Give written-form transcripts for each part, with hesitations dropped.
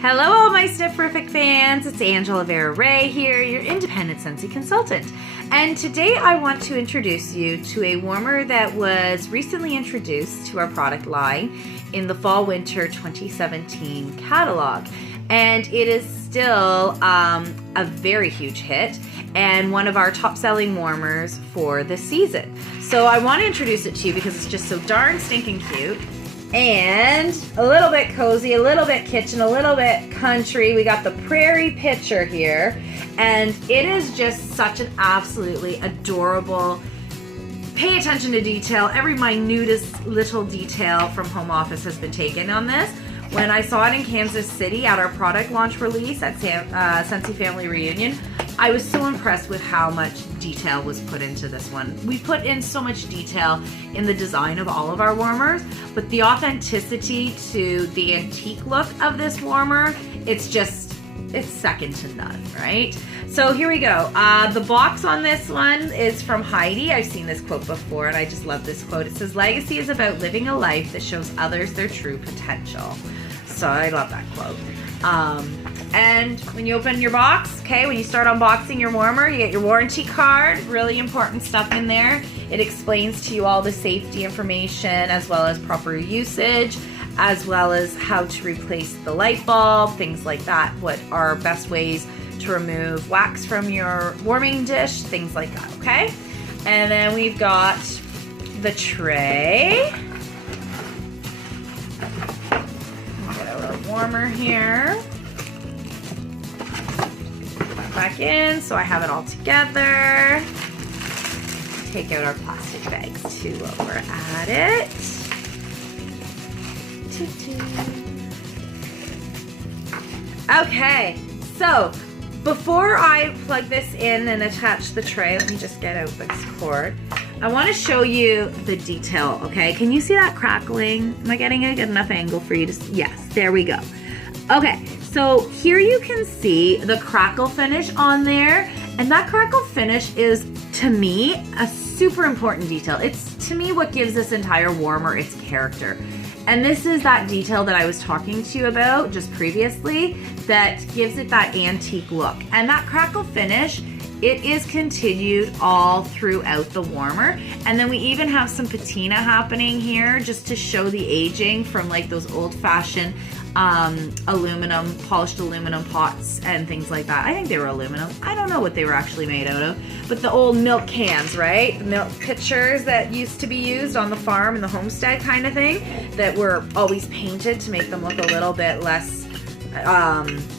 Hello all my Snifferific fans, it's Angela Vera Ray here, your independent Scentsy consultant. And today I want to introduce you to a warmer that was recently introduced to our product line in the Fall-Winter 2017 catalog. And it is still a very huge hit and one of our top-selling warmers for this season. So I want to introduce it to you because it's just so darn stinking cute. And a little bit cozy, a little bit kitchen, a little bit country. We got the Prairie Pitcher here, and it is just such an absolutely adorable, pay attention to detail. Every minutest little detail from home office has been taken on this. When I saw it in Kansas City at our product launch release at Scentsy Family Reunion, I was so impressed with how much detail was put into this one. We put in so much detail in the design of all of our warmers, but the authenticity to the antique look of this warmer, it's second to none, right? So here we go. The box on this one is from Heidi. I've seen this quote before and I just love this quote. It says, "Legacy is about living a life that shows others their true potential." So I love that quote. And when you open your box, okay, when you start unboxing your warmer, you get your warranty card, really important stuff in there. It explains to you all the safety information as well as proper usage, as well as how to replace the light bulb, things like that, what are best ways to remove wax from your warming dish, things like that, okay? And then we've got the tray. Get out our warmer here. Back in so I have it all together. Take out our plastic bags too while we're at it. Okay, so before I plug this in and attach the tray, let me just get out this cord. I want to show you the detail, okay? Can you see that crackling? Am I getting a good enough angle for you to see? Yes, there we go. Okay, so here you can see the crackle finish on there, and that crackle finish is, to me, a super important detail. It's, to me, what gives this entire warmer its character. And this is that detail that I was talking to you about just previously that gives it that antique look. And that crackle finish, it is continued all throughout the warmer. And then we even have some patina happening here just to show the aging from like those old-fashioned polished aluminum pots and things like that. I think they were aluminum. I don't know what they were actually made out of, but the old milk cans, right? The milk pitchers that used to be used on the farm and the homestead kind of thing that were always painted to make them look a little bit less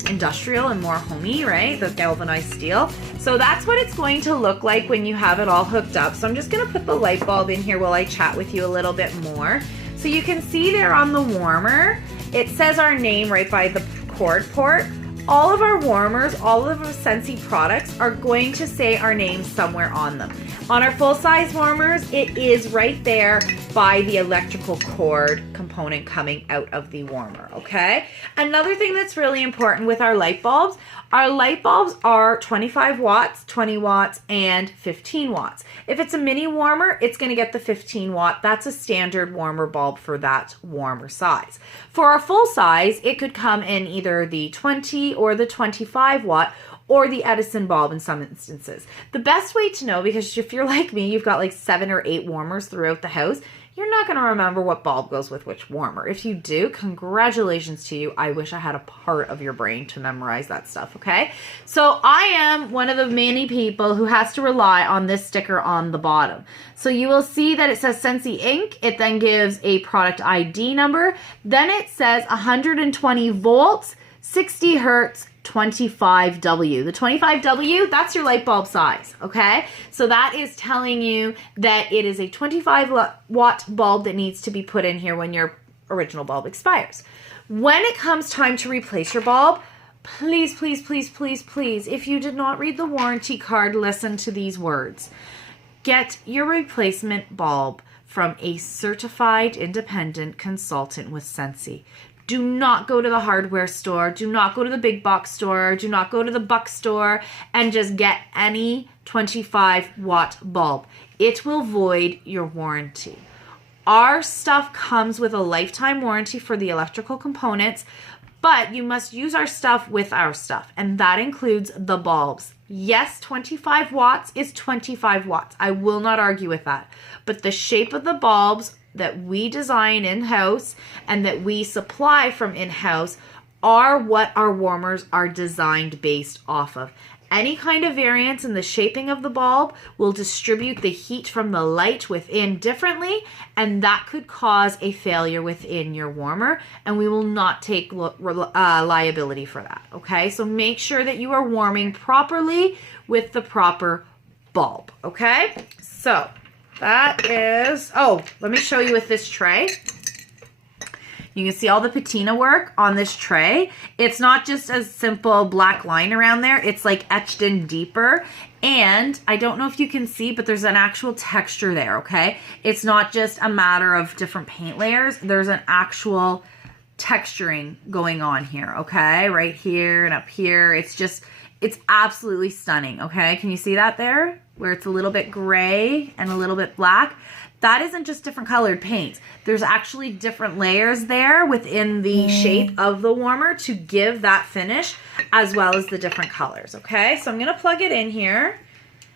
industrial and more homey, right? The galvanized steel. So that's what it's going to look like when you have it all hooked up. So I'm just going to put the light bulb in here while I chat with you a little bit more. So you can see there on the warmer, it says our name right by the cord port. All of our warmers, all of our Scentsy products are going to say our name somewhere on them. On our full-size warmers, it is right there by the electrical cord component coming out of the warmer, okay? Another thing that's really important with our light bulbs are 25 watts, 20 watts, and 15 watts. If it's a mini warmer, it's going to get the 15 watt. That's a standard warmer bulb for that warmer size. For our full size, it could come in either the 20 or the 25 watt or the Edison bulb in some instances. The best way to know, because if you're like me, you've got like 7 or 8 warmers throughout the house, you're not going to remember what bulb goes with which warmer. If you do, congratulations to you. I wish I had a part of your brain to memorize that stuff, okay? So I am one of the many people who has to rely on this sticker on the bottom. So you will see that it says Scentsy Inc. It then gives a product ID number. Then it says 120 volts, 60 hertz, 25W. The 25W, that's your light bulb size, okay? So that is telling you that it is a 25 watt bulb that needs to be put in here when your original bulb expires. When it comes time to replace your bulb, please, please, please, please, please, if you did not read the warranty card, listen to these words. Get your replacement bulb from a certified independent consultant with Scentsy. Do not go to the hardware store. Do not go to the big box store. Do not go to the buck store and just get any 25 watt bulb. It will void your warranty. Our stuff comes with a lifetime warranty for the electrical components, but you must use our stuff with our stuff, and that includes the bulbs. Yes, 25 watts is 25 watts. I will not argue with that. But the shape of the bulbs that we design in-house and that we supply from in-house are what our warmers are designed based off of. Any kind of variance in the shaping of the bulb will distribute the heat from the light within differently, and that could cause a failure within your warmer, and we will not take liability for that, okay? So make sure that you are warming properly with the proper bulb, okay? So that is, oh, let me show you with this tray. You can see all the patina work on this tray. It's not just a simple black line around there. It's like etched in deeper. And I don't know if you can see, but there's an actual texture there, okay? It's not just a matter of different paint layers. There's an actual texturing going on here, okay? Right here and up here. It's absolutely stunning, okay? Can you see that there? Where it's a little bit gray and a little bit black. That isn't just different colored paints. There's actually different layers there within the shape of the warmer to give that finish as well as the different colors, okay? So I'm gonna plug it in here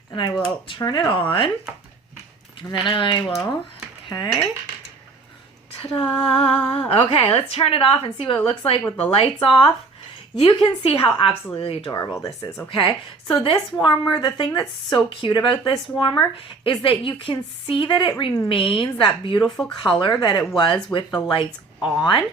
and I will turn it on and then I will, okay. Ta-da! Okay, let's turn it off and see what it looks like with the lights off. You can see how absolutely adorable this is, okay? So this warmer, the thing that's so cute about this warmer is that you can see that it remains that beautiful color that it was with the lights on,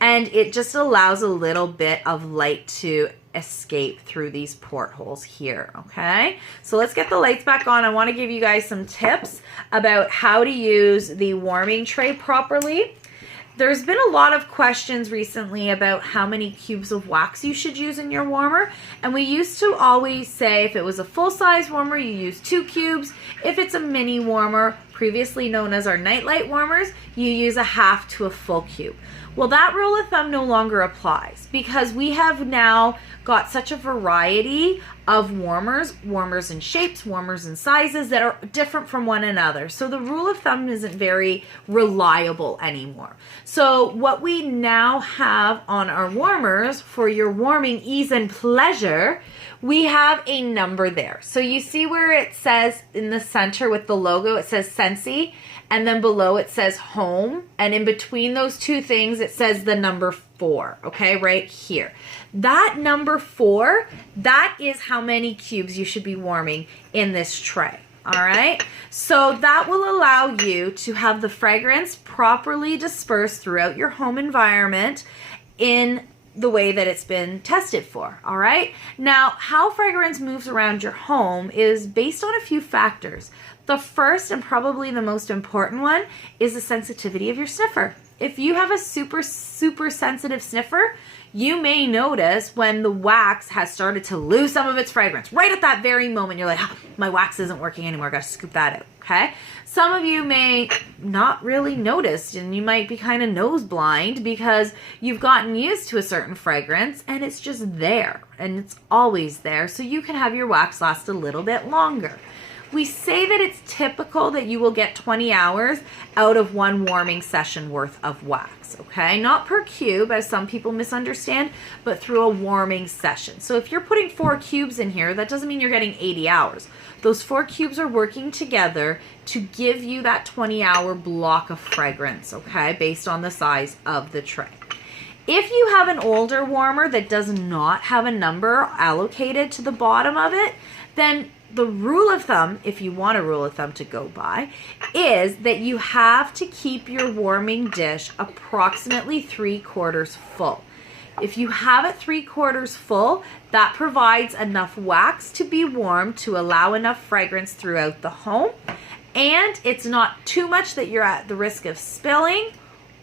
and it just allows a little bit of light to escape through these portholes here, okay? So let's get the lights back on. I want to give you guys some tips about how to use the warming tray properly. There's been a lot of questions recently about how many cubes of wax you should use in your warmer. And we used to always say if it was a full-size warmer, you use 2 cubes. If it's a mini warmer, previously known as our nightlight warmers, you use a half to a full cube. Well, that rule of thumb no longer applies because we have now got such a variety of warmers in shapes, warmers in sizes that are different from one another. So the rule of thumb isn't very reliable anymore. So what we now have on our warmers for your warming ease and pleasure, we have a number there. So you see where it says in the center with the logo, it says Scentsy, and then below it says home, and in between those two things it says the number 4, okay, right here. That number 4, that is how many cubes you should be warming in this tray. All right, so that will allow you to have the fragrance properly dispersed throughout your home environment in the way that it's been tested for. All right, now how fragrance moves around your home is based on a few factors. The first and probably the most important one is the sensitivity of your sniffer. If you have a super sensitive sniffer, you may notice when the wax has started to lose some of its fragrance. Right at that very moment, you're like, oh, my wax isn't working anymore. I gotta scoop that out, okay? Some of you may not really notice, and you might be kind of nose blind because you've gotten used to a certain fragrance and it's just there and it's always there. So you can have your wax last a little bit longer. We say that it's typical that you will get 20 hours out of one warming session worth of wax, okay? Not per cube, as some people misunderstand, but through a warming session. So if you're putting 4 cubes in here, that doesn't mean you're getting 80 hours. Those 4 cubes are working together to give you that 20-hour block of fragrance, okay, based on the size of the tray. If you have an older warmer that does not have a number allocated to the bottom of it, then the rule of thumb, if you want a rule of thumb to go by, is that you have to keep your warming dish approximately 3/4 full. If you have it 3/4 full, that provides enough wax to be warmed to allow enough fragrance throughout the home, and it's not too much that you're at the risk of spilling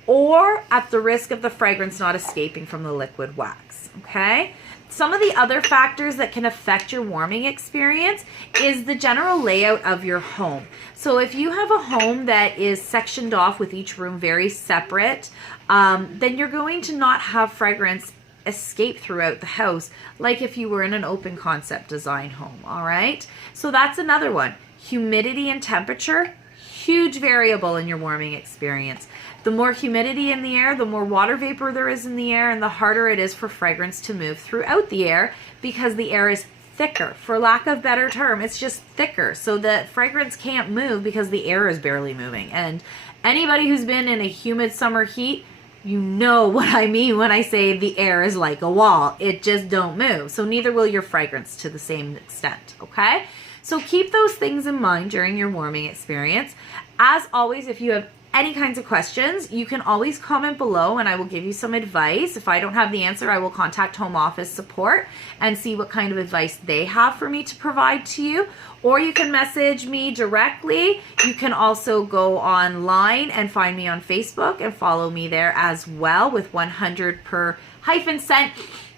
or at the risk of the fragrance not escaping from the liquid wax, okay? Some of the other factors that can affect your warming experience is the general layout of your home. So if you have a home that is sectioned off with each room very separate, then you're going to not have fragrance escape throughout the house like if you were in an open concept design home, all right? So that's another one. Humidity and temperature, huge variable in your warming experience. The more humidity in the air, the more water vapor there is in the air, and the harder it is for fragrance to move throughout the air because the air is thicker. For lack of better term, it's just thicker. So the fragrance can't move because the air is barely moving. And anybody who's been in a humid summer heat, you know what I mean when I say the air is like a wall. It just don't move. So neither will your fragrance to the same extent, okay? So keep those things in mind during your warming experience. As always, if you have any kinds of questions, you can always comment below and I will give you some advice. If I don't have the answer, I will contact home office support and see what kind of advice they have for me to provide to you. Or you can message me directly. You can also go online and find me on Facebook and follow me there as well with 100 per hyphen scent.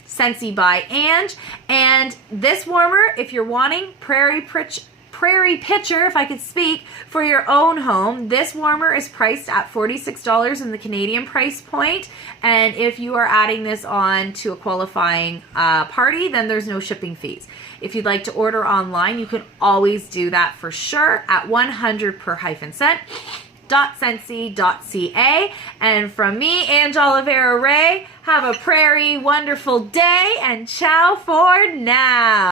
Scentsy by Ange. And this warmer, if you're wanting Prairie Pitcher, if I could speak, for your own home, this warmer is priced at $46 in the Canadian price point. And if you are adding this on to a qualifying party, then there's no shipping fees. If you'd like to order online, you can always do that for sure at 100 per hyphen scent. .scentsy.ca. And from me, Ange Oliveira Ray, have a prairie wonderful day and ciao for now.